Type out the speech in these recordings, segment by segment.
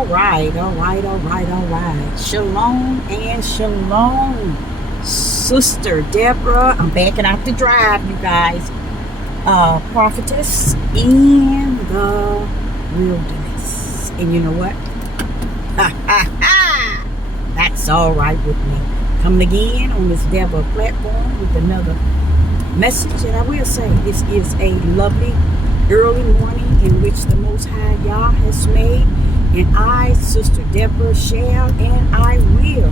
All right. Shalom and shalom, Sister Deborah. I'm backing out the drive, you guys. Prophetess in the wilderness. And you know what? That's all right with me. Coming again on this Deborah platform with another message. And I will say, this is a lovely early morning in which the Most High Yah has made. And I, Sister Deborah, shall and I will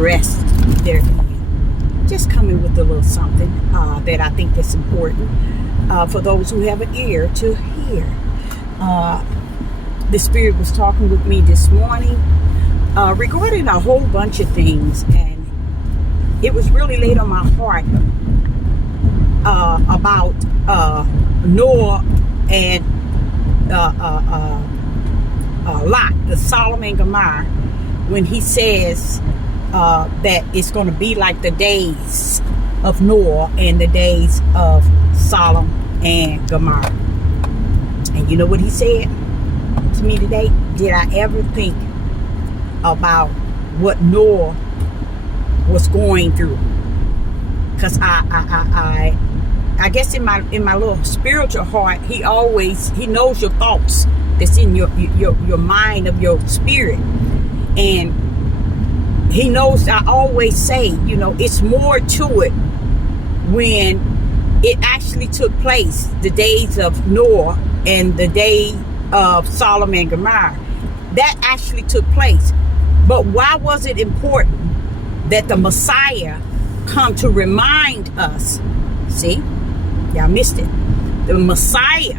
rest therein. Just coming with a little something that I think is important for those who have an ear to hear. The Spirit was talking with me this morning regarding a whole bunch of things, and it was really laid on my heart about Noah and Lot, the Sodom and Gomorrah, when he says that it's going to be like the days of Noah and the days of Sodom and Gomorrah. And you know what he said to me today? Did I ever think about what Noah was going through? Because I guess in my little spiritual heart, he knows your thoughts that's in your mind, of your spirit. And he knows, I always say, it's more to it when it actually took place, the days of Noah and the day of Sodom and Gomorrah. That actually took place. But why was it important that the Messiah come to remind us? See, y'all missed it. The Messiah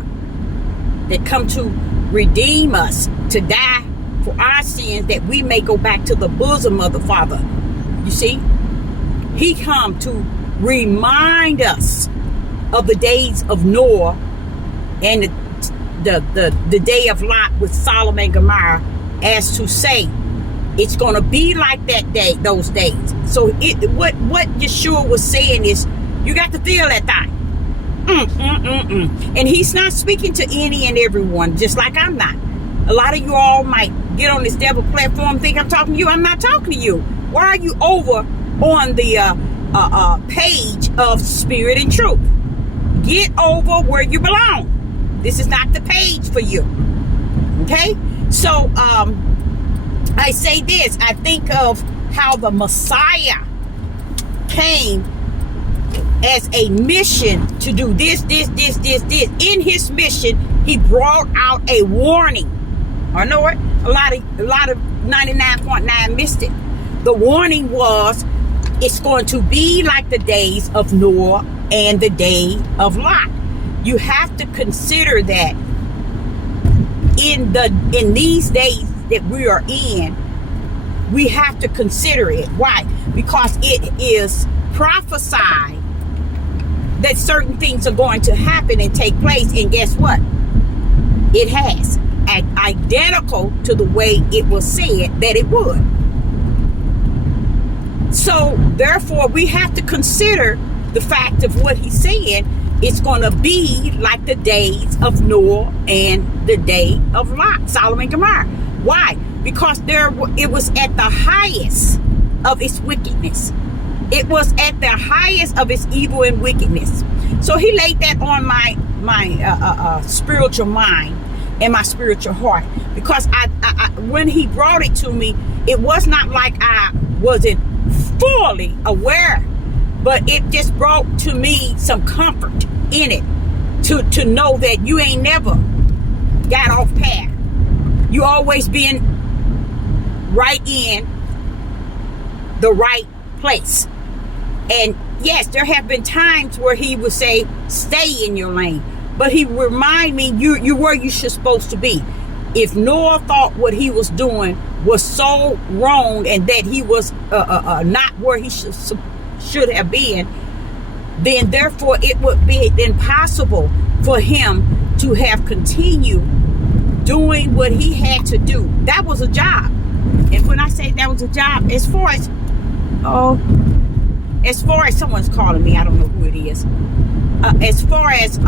that come to redeem us, to die for our sins, that we may go back to the bosom of the Father. You see, he come to remind us of the days of Noah and the day of Lot with Sodom and Gomorrah, as to say it's going to be like that day, those days. So what Yeshua was saying is, you got to feel that thing. And he's not speaking to any and everyone, just like I'm not. A lot of you all might get on this devil platform and think I'm talking to you. I'm not talking to you. Why are you over on the page of Spirit and Truth? Get over where you belong. This is not the page for you. Okay? So I say this. I think of how the Messiah came as a mission to do this. In his mission, he brought out a warning. I know it. A lot of 99.9 missed it. The warning was, it's going to be like the days of Noah and the day of Lot. You have to consider that in these days that we are in, we have to consider it. Why? Because it is prophesied that certain things are going to happen and take place, and guess what? It has. Identical to the way it was said that it would. So therefore, we have to consider the fact of what he's saying. It's going to be like the days of Noah and the day of Lot, Sodom and Gomorrah. Why? Because it was at the highest of its wickedness. It was at the highest of its evil and wickedness. So he laid that on my spiritual mind and my spiritual heart. Because I when he brought it to me, it was not like I wasn't fully aware, but it just brought to me some comfort in it to know that you ain't never got off path. You always been right in the right place. And yes, there have been times where he would say, stay in your lane. But he would remind me, you're where you should supposed to be. If Noah thought what he was doing was so wrong and that he was not where he should have been, then therefore it would be impossible for him to have continued doing what he had to do. That was a job. And when I say that was a job, as far as someone's calling me, I don't know who it is. As far as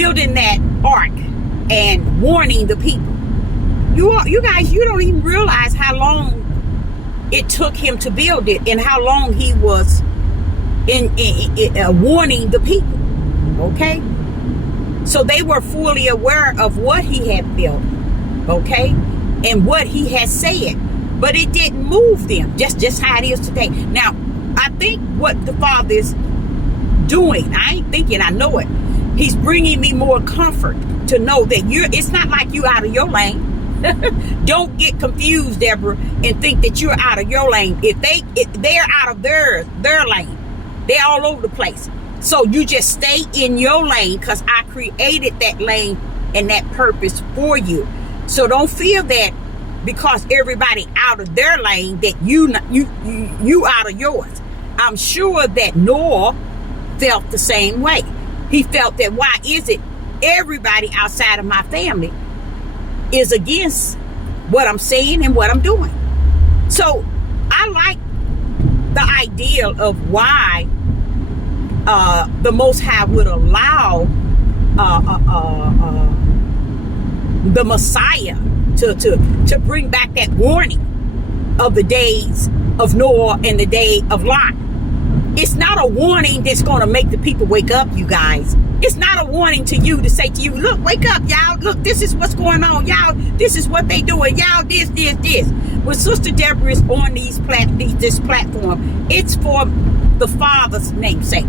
building that ark and warning the people. You guys, you don't even realize how long it took him to build it and how long he was in warning the people. Okay, so they were fully aware of what he had built, okay, and what he had said, but it didn't move them, just how it is today. Now, I think what the Father is doing, I ain't thinking, I know it, he's bringing me more comfort to know that it's not like you out of your lane. Don't get confused, Deborah, and think that you're out of your lane. If they're out of their lane, they're all over the place. So you just stay in your lane, because I created that lane and that purpose for you. So don't feel that because everybody out of their lane that you out of yours. I'm sure that Noah felt the same way. He felt that, why is it everybody outside of my family is against what I'm saying and what I'm doing? So I like the idea of why the Most High would allow the Messiah to bring back that warning of the days of Noah and the day of Lot. It's not a warning that's going to make the people wake up, you guys. It's not a warning to you to say to you, look, wake up, y'all. Look, this is what's going on, y'all. This is what they doing, y'all. This. When Sister Deborah is on this platform, it's for the Father's namesake.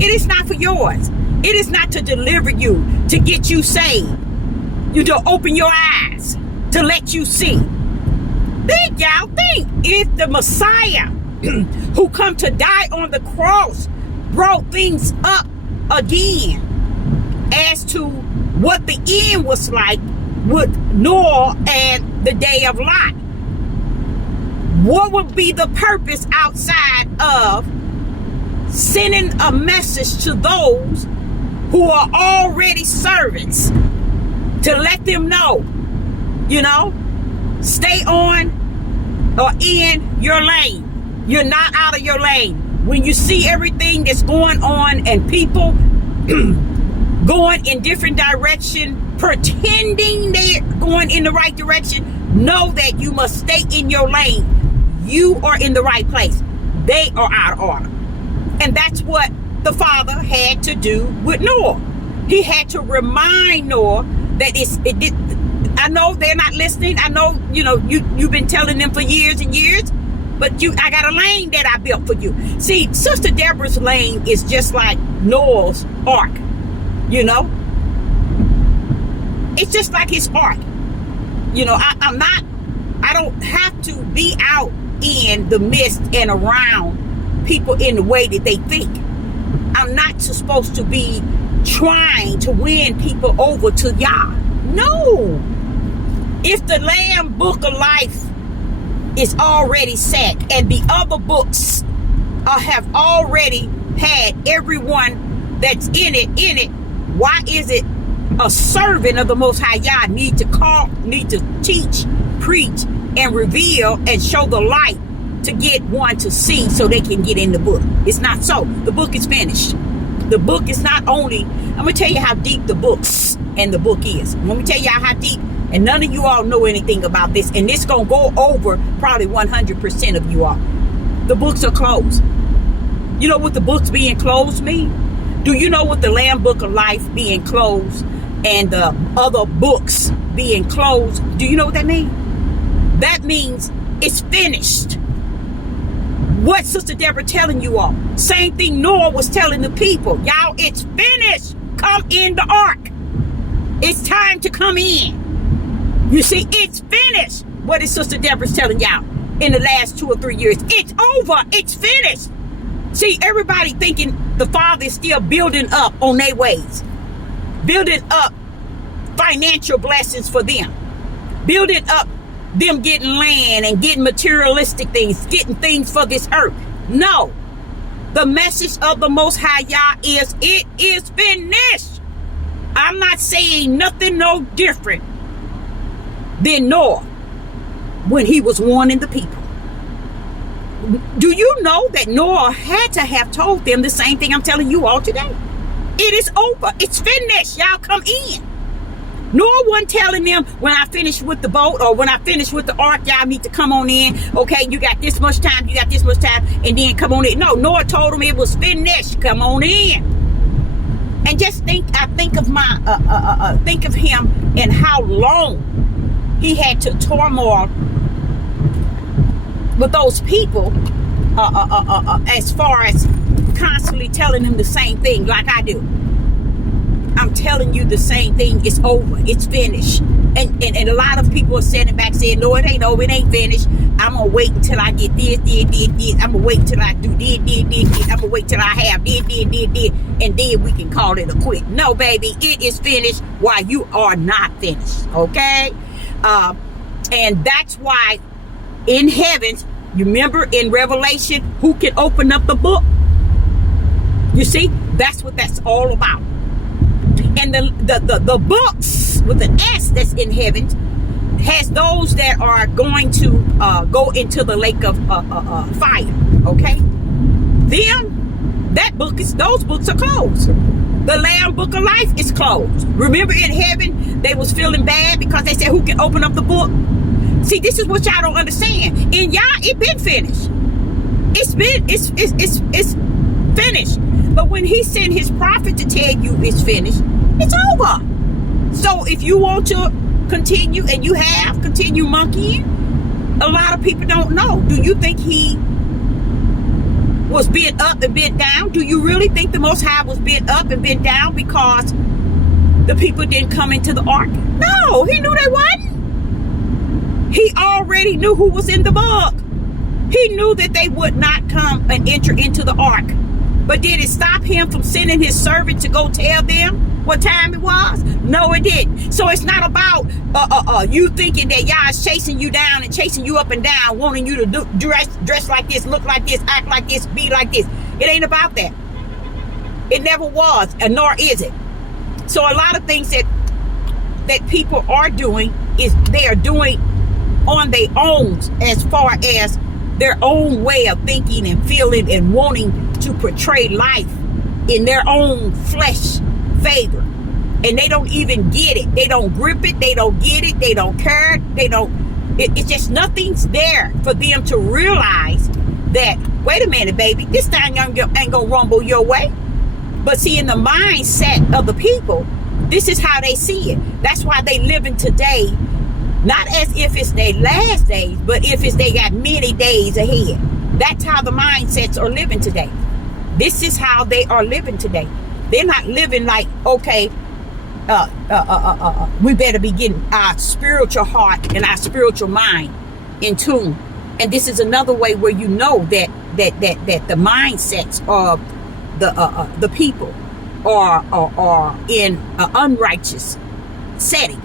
It is not for yours. It is not to deliver you, to get you saved. You to open your eyes, to let you see. Think, y'all. Think if the Messiah who come to die on the cross brought things up again as to what the end was like with Noah and the day of Lot, what would be the purpose outside of sending a message to those who are already servants to let them know, stay on or in your lane. You're not out of your lane. When you see everything that's going on and people going in different direction, pretending they're going in the right direction, know that you must stay in your lane. You are in the right place. They are out of order. And that's what the Father had to do with Noah. He had to remind Noah that I know they're not listening. I know, you've been telling them for years and years, but I got a lane that I built for you. See, Sister Deborah's lane is just like Noah's ark, It's just like his ark. I don't have to be out in the midst and around people in the way that they think. I'm not supposed to be trying to win people over to Yah. No. If the Lamb Book of Life is already set and the other books have already had everyone that's in it, why is it a servant of the Most High Yah need to teach, preach, and reveal and show the light to get one to see so they can get in the book? It's not so. The book is finished. The book is not only, I'm going to tell you how deep the books and the book is. Let me tell you how deep, and none of you all know anything about this, and this going to go over probably 100% of you all. The books are closed. You know what the books being closed mean? Do you know what the Lamb Book of Life being closed and the other books being closed? Do you know what that means? That means it's finished. What Sister Deborah telling you all? Same thing Noah was telling the people. Y'all, it's finished. Come in the ark. It's time to come in. You see, it's finished. What is Sister Deborah telling y'all in the last 2 or 3 years? It's over. It's finished. See, everybody thinking the Father is still building up on their ways. Building up financial blessings for them. Building up them getting land and getting materialistic things, getting things for this earth. No. The message of the Most High Yah is, it is finished. I'm not saying nothing no different than Noah when he was warning the people. Do you know that Noah had to have told them the same thing I'm telling you all today? It is over. It's finished. Y'all come in. No one telling them when I finish with the boat or when I finish with the ark, y'all need to come on in. Okay, you got this much time, you got this much time, and then come on in. No, Noah told them it was finished. Come on in. And just think of him and how long he had to turmoil with those people as far as constantly telling them the same thing like I do. I'm telling you the same thing. It's over. It's finished. And a lot of people are standing back saying, no, it ain't over. It ain't finished. I'm going to wait until I get this. I'm going to wait until I do this. I'm going to wait till I have this. And then we can call it a quit. No, baby. It is finished while you are not finished. Okay? And that's why in heaven, you remember in Revelation, who can open up the book? You see? That's what that's all about. And the books with an S that's in heaven has those that are going to go into the lake of fire. Okay, those books are closed. The Lamb Book of Life is closed. Remember in heaven they was feeling bad because they said, who can open up the book? See, this is what y'all don't understand. In y'all, it been finished. It's finished. But when he sent his prophet to tell you it's finished, it's over. So if you want to continue, and you have continue monkeying, a lot of people don't know. Do you think he was bent up and bent down? Do you really think the Most High was bent up and bent down because the people didn't come into the ark? No, he knew they wasn't. He already knew who was in the book. He knew that they would not come and enter into the ark. But did it stop him from sending his servant to go tell them what time it was? No, it didn't. So it's not about you thinking that y'all is chasing you down and chasing you up and down, wanting you to dress like this, look like this, act like this, be like this. It ain't about that. It never was, and nor is it. So a lot of things that people are doing is they are doing on their own, as far as their own way of thinking and feeling and wanting to portray life in their own flesh favor. And they don't even get it. They don't grip it. They don't get it. They don't care. It's just nothing's there for them to realize that, wait a minute, baby, this thing ain't gonna rumble your way. But see, in the mindset of the people, this is how they see it. That's why they living today, not as if it's their last days, but if it's they got many days ahead. That's how the mindsets are living today. This is how they are living today. They're not living like, okay, we better be getting our spiritual heart and our spiritual mind in tune. And this is another way where you know that the mindsets of the people are in an unrighteous setting.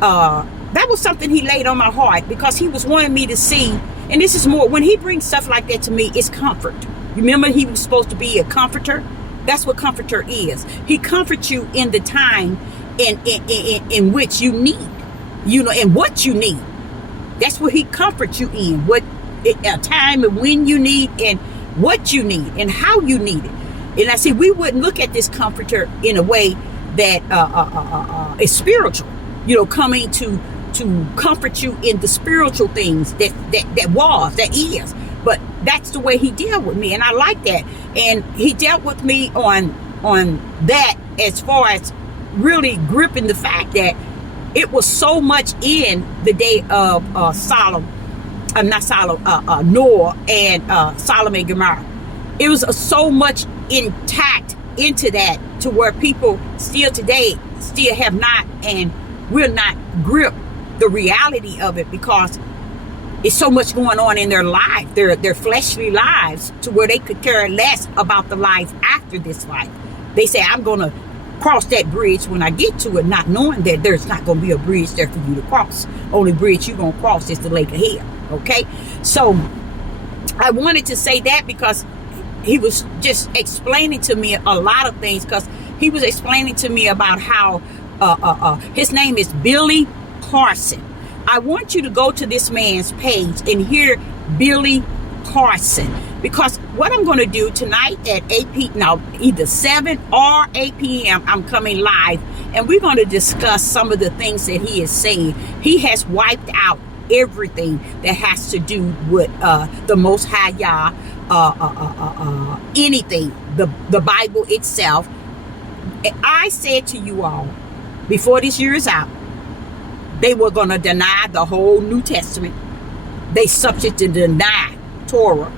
That was something he laid on my heart because he was wanting me to see. And this is more, when he brings stuff like that to me, it's comfort. Remember, he was supposed to be a comforter. That's what comforter is. He comforts you in the time in which you need, and what you need. That's what he comforts you in. What a time and when you need, and what you need, and how you need it. And I see, we wouldn't look at this comforter in a way that is spiritual. Coming to comfort you in the spiritual things that is. But that's the way he dealt with me, and I like that. And he dealt with me on that, as far as really gripping the fact that it was so much in the day of Noah and Sodom and Gomorrah. It was so much intact into that, to where people still today still have not and will not grip the reality of it, because it's so much going on in their life, their fleshly lives, to where they could care less about the life after this life. They say, I'm going to cross that bridge when I get to it, not knowing that there's not going to be a bridge there for you to cross. Only bridge you're going to cross is the lake of hell. Okay? So I wanted to say that because he was just explaining to me a lot of things, because he was explaining to me about how his name is Billy Carson. I want you to go to this man's page and hear Billy Carson. Because what I'm going to do tonight at 8 p.m., no, either 7 or 8 p.m., I'm coming live, and we're going to discuss some of the things that he is saying. He has wiped out everything that has to do with the Most High Yah, anything, the Bible itself. I said to you all, before this year is out, they were going to deny the whole New Testament. They subject to deny Torah.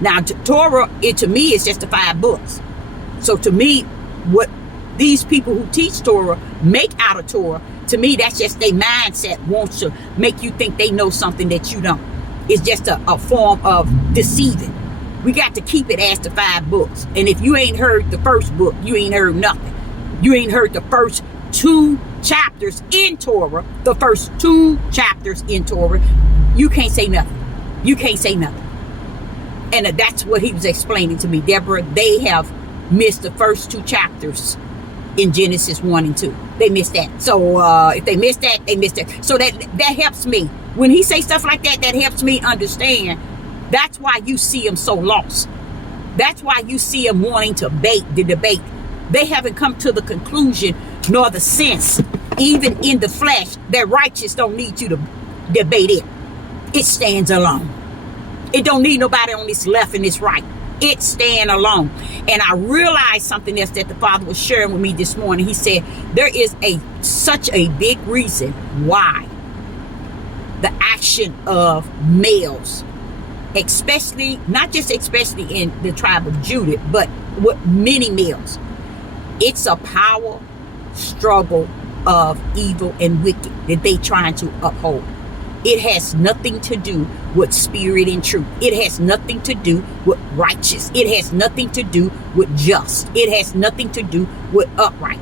Now, Torah, to me, is just the 5 books. So to me, what these people who teach Torah make out of Torah, to me, that's just their mindset wants to make you think they know something that you don't. It's just a form of deceiving. We got to keep it as the 5 books. And if you ain't heard the first book, you ain't heard nothing. You ain't heard the first 2 chapters in Torah, the first 2 chapters in Torah, you can't say nothing. You can't say nothing. And that's what he was explaining to me. Deborah, they have missed the first 2 chapters in Genesis 1 and 2. They missed that. So if they missed that, they missed that. So that helps me. When he say stuff like that, that helps me understand. That's why you see them so lost. That's why you see them wanting to bait the debate. They haven't come to the conclusion nor the sense, even in the flesh, that righteous don't need you to debate it. It stands alone. It don't need nobody on this left and this right. It stand alone. And I realized something else that the Father was sharing with me this morning. He said there is such a big reason why the action of males, especially in the tribe of Judah, but with many males, it's a power struggle of evil and wicked that they trying to uphold. It has nothing to do with spirit and truth. It has nothing to do with righteous. It has nothing to do with just. It has nothing to do with upright.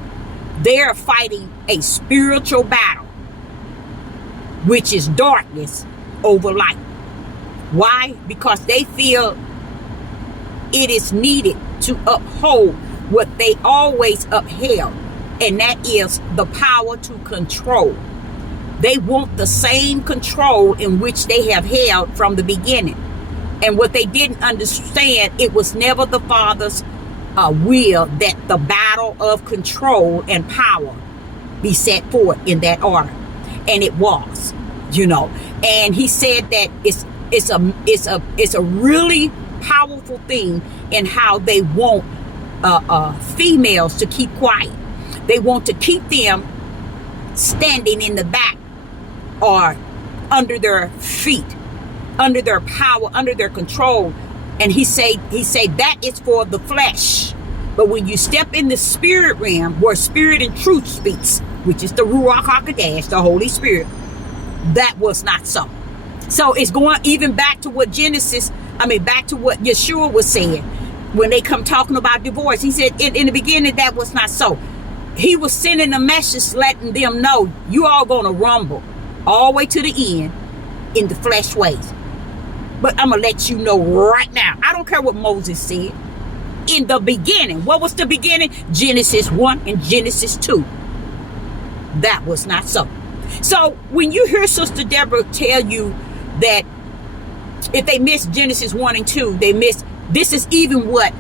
They're fighting a spiritual battle, which is darkness over light. Why? Because they feel it is needed to uphold what they always upheld, and that is the power to control. They want the same control in which they have held from the beginning. And what they didn't understand, it was never the Father's will that the battle of control and power be set forth in that order. And it was, And he said that it's a really powerful thing in how they want females to keep quiet. They want to keep them standing in the back or under their feet, under their power, under their control. And he say that is for the flesh. But when you step in the spirit realm, where spirit and truth speaks, which is the Ruach HaKodesh, the Holy Spirit, that was not so. So it's going even back to what back to what Yeshua was saying when they come talking about divorce. He said in the beginning that was not so. He was sending a message letting them know you all going to rumble all the way to the end in the flesh ways. But I'm going to let you know right now. I don't care what Moses said. In the beginning, what was the beginning? Genesis 1 and Genesis 2. That was not so. So when you hear Sister Deborah tell you that if they missed Genesis 1 and 2, they missed, this is even what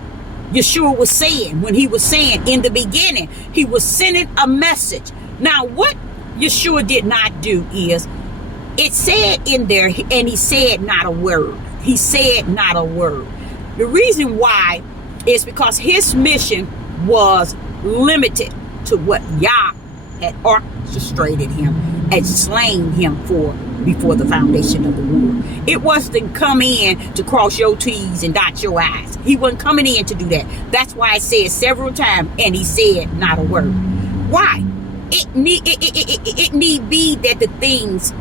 Yeshua was saying when he was saying in the beginning, he was sending a message. Now, what Yeshua did not do is, it said in there, and he said not a word. He said not a word. The reason why is because his mission was limited to what Yah had orchestrated him and slain him for before the foundation of the world. It wasn't come in to cross your T's and dot your I's. He wasn't coming in to do that. That's why I said several times, and he said not a word. Why? It need be that the things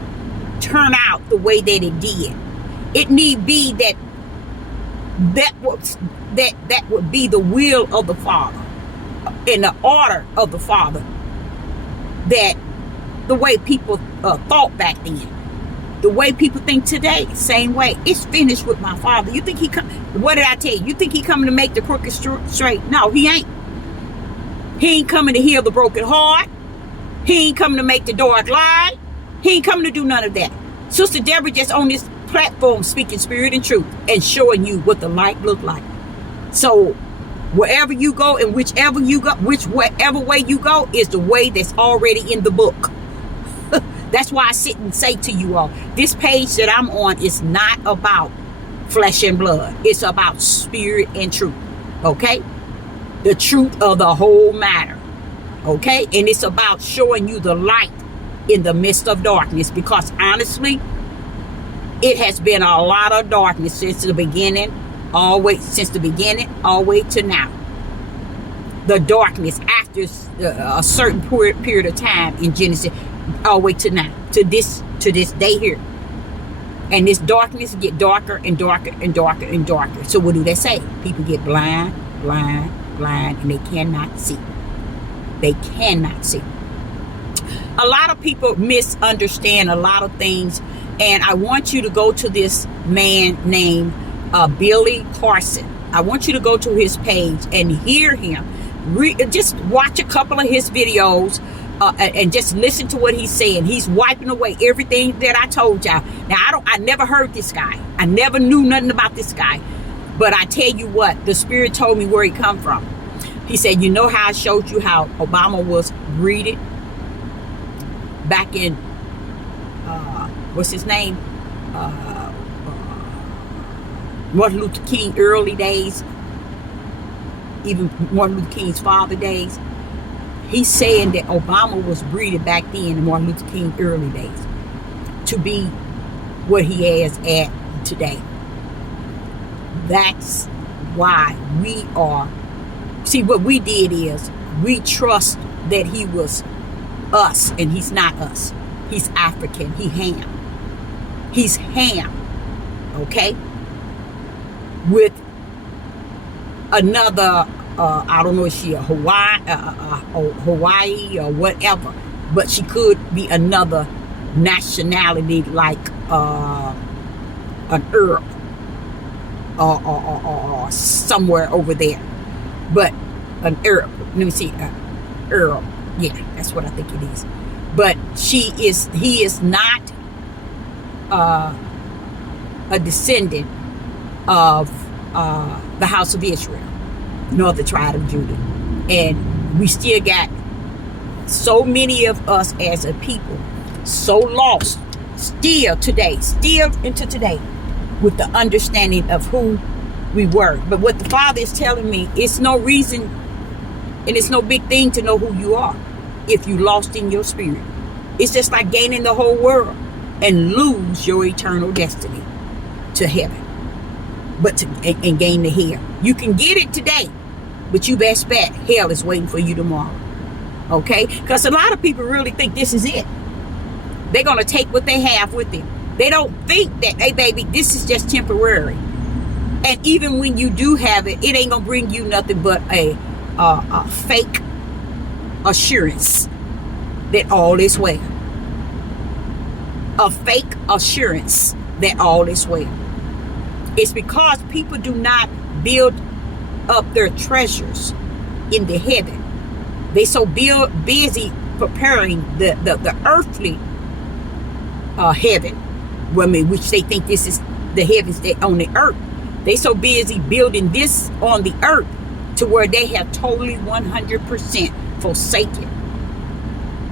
turn out the way that it did. It need be that would be the will of the Father and the order of the Father, that the way people thought back then, the way people think today, same way. It's finished with my Father. You think what did I tell you? You think he coming to make the crooked straight? No, he ain't. He ain't coming to heal the broken heart. He ain't coming to make the dark light. He ain't coming to do none of that. Sister Deborah just on this platform speaking spirit and truth and showing you what the light look like. So wherever you go and whichever way you go is the way that's already in the book. That's why I sit and say to you all, this page that I'm on is not about flesh and blood. It's about spirit and truth. Okay? The truth of the whole matter. Okay? And it's about showing you the light in the midst of darkness, because honestly, it has been a lot of darkness since the beginning, all the way to now. The darkness after a certain period of time in Genesis, all the way to now, to this day here. And this darkness get darker and darker and darker and darker. So what do they say? People get blind, and they cannot see. They cannot see. A lot of people misunderstand a lot of things, and I want you to go to this man named Billy Carson. I want you to go to his page and hear him. Just watch a couple of his videos and just listen to what he's saying. He's wiping away everything that I told y'all. Now, I never heard this guy. I never knew nothing about this guy. But I tell you what, the Spirit told me where he come from. He said, you know how I showed you how Obama was greeted back in, what's his name? Martin Luther King early days, even Martin Luther King's father days. He's saying that Obama was greeted back then in Martin Luther King early days to be what he is at today. That's why we are. See, what we did is we trust that he was us, and he's not us. He's African. He's Ham. Okay? With another, I don't know if she a Hawaii or whatever, but she could be another nationality like an Arab or somewhere over there. But an Arab, let me see, Arab, yeah, that's what I think it is. But he is not a descendant of the house of Israel, nor the tribe of Judah. And we still got so many of us as a people so lost still into today with the understanding of who we were. But what the Father is telling me, it's no reason and it's no big thing to know who you are if you lost in your spirit. It's just like gaining the whole world and lose your eternal destiny to heaven, and gain the hell. You can get it today, but you best bet hell is waiting for you tomorrow. Okay? Because a lot of people really think this is it. They're going to take what they have with them. They don't think that, hey baby, this is just temporary. And even when you do have it, it ain't going to bring you nothing but a fake assurance that all is well. A fake assurance that all is well. It's because people do not build up their treasures in the heaven. They so busy preparing the earthly heaven, which they think this is the heavens that on the earth. They so busy building this on the earth to where they have totally 100% forsaken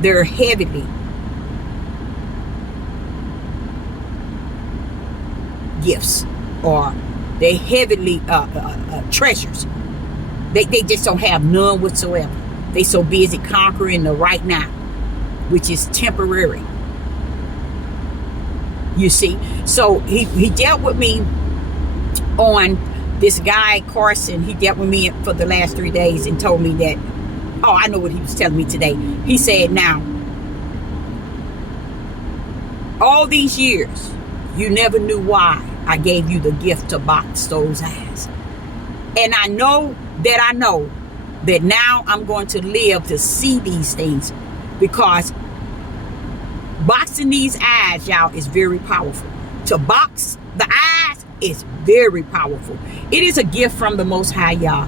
their heavenly gifts or their heavenly treasures. They just don't have none whatsoever. They so busy conquering the right now, which is temporary. You see, so he dealt with me on this guy Carson. He dealt with me for the last 3 days and told me that, oh, I know what he was telling me today. He said, now, all these years, you never knew why I gave you the gift to box those eyes. And I know that now I'm going to live to see these things, because boxing these eyes, y'all, is very powerful. To box the eyes is very powerful. It is a gift from the Most High, y'all.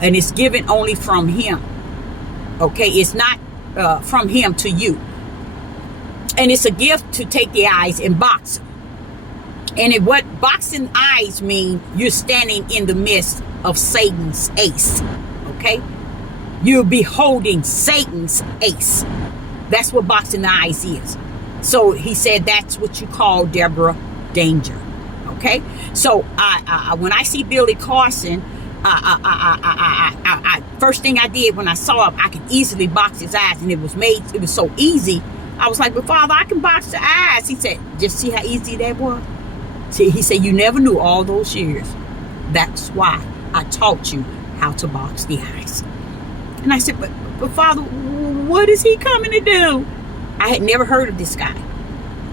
And it's given only from Him. Okay? It's not from Him to you. And it's a gift to take the eyes and box them. And what boxing eyes mean, you're standing in the midst of Satan's ace. Okay? You're beholding Satan's ace. That's what boxing eyes is. So he said that's what you call Deborah danger. Okay? So when I see Billy Carson, first thing I did when I saw him, I could easily box his eyes, and it was so easy. I was like, but Father, I can box the eyes. He said, just see how easy that was? See, he said, you never knew all those years. That's why I taught you how to box the eyes. And I said, but Father, what is he coming to do? I had never heard of this guy.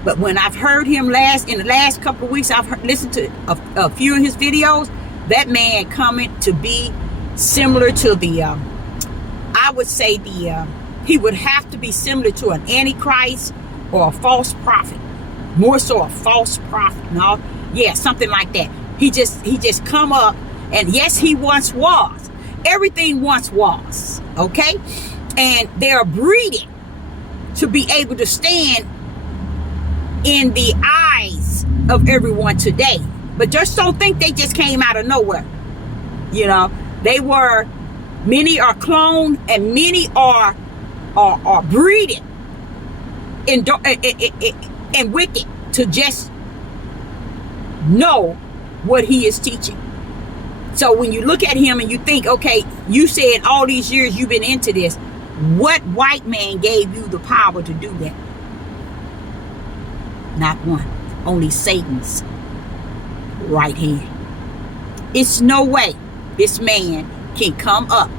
But when I've heard him in the last couple of weeks, I've listened to a few of his videos. That man coming to be similar to I would say he would have to be similar to an antichrist or a false prophet. More so a false prophet. No, yeah, something like that. He just come up, and yes, he once was. Everything once was. Okay? And they're breeding to be able to stand in the eyes of everyone today. But just don't think they just came out of nowhere. You know, many are cloned, and many are breeding and wicked to just know what he is teaching. So when you look at him and you think, okay, you said all these years you've been into this, what white man gave you the power to do that? Not one. Only Satan's right hand. It's no way this man can come up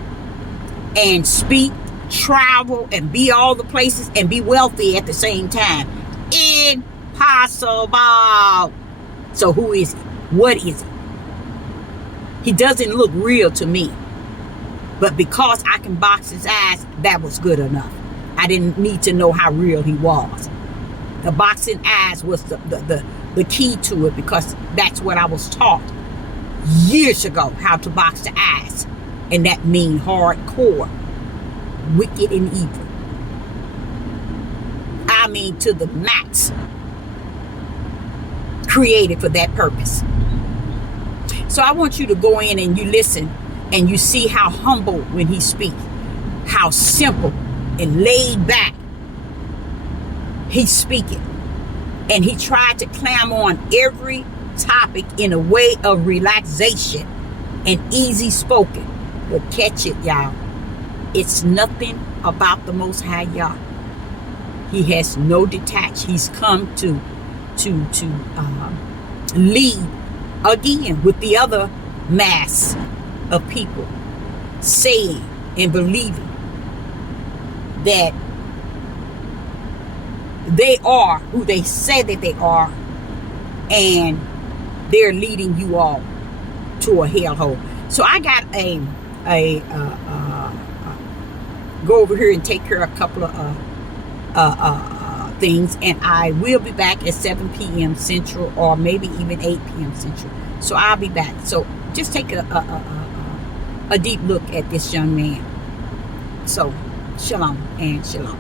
and speak, travel, and be all the places and be wealthy at the same time. Impossible. So who is he? What is he? He doesn't look real to me. But because I can box his eyes, that was good enough. I didn't need to know how real he was. The boxing eyes was the key to it, because that's what I was taught years ago, how to box the eyes. And that means hardcore, wicked and evil. I mean to the max. Created for that purpose. So I want you to go in and you listen, and you see how humble when he speaks, how simple and laid back he's speaking. And he tried to clam on every topic in a way of relaxation and easy spoken. But catch it, y'all. It's nothing about the Most High Yah. He has no detach. He's come to lead again with the other mass of people, saying and believing that they are who they say that they are, and they're leading you all to a hellhole. So I got go over here and take care of a couple of things, and I will be back at 7 p.m. Central, or maybe even 8 p.m. Central. So I'll be back. So just take a deep look at this young man. So shalom and shalom.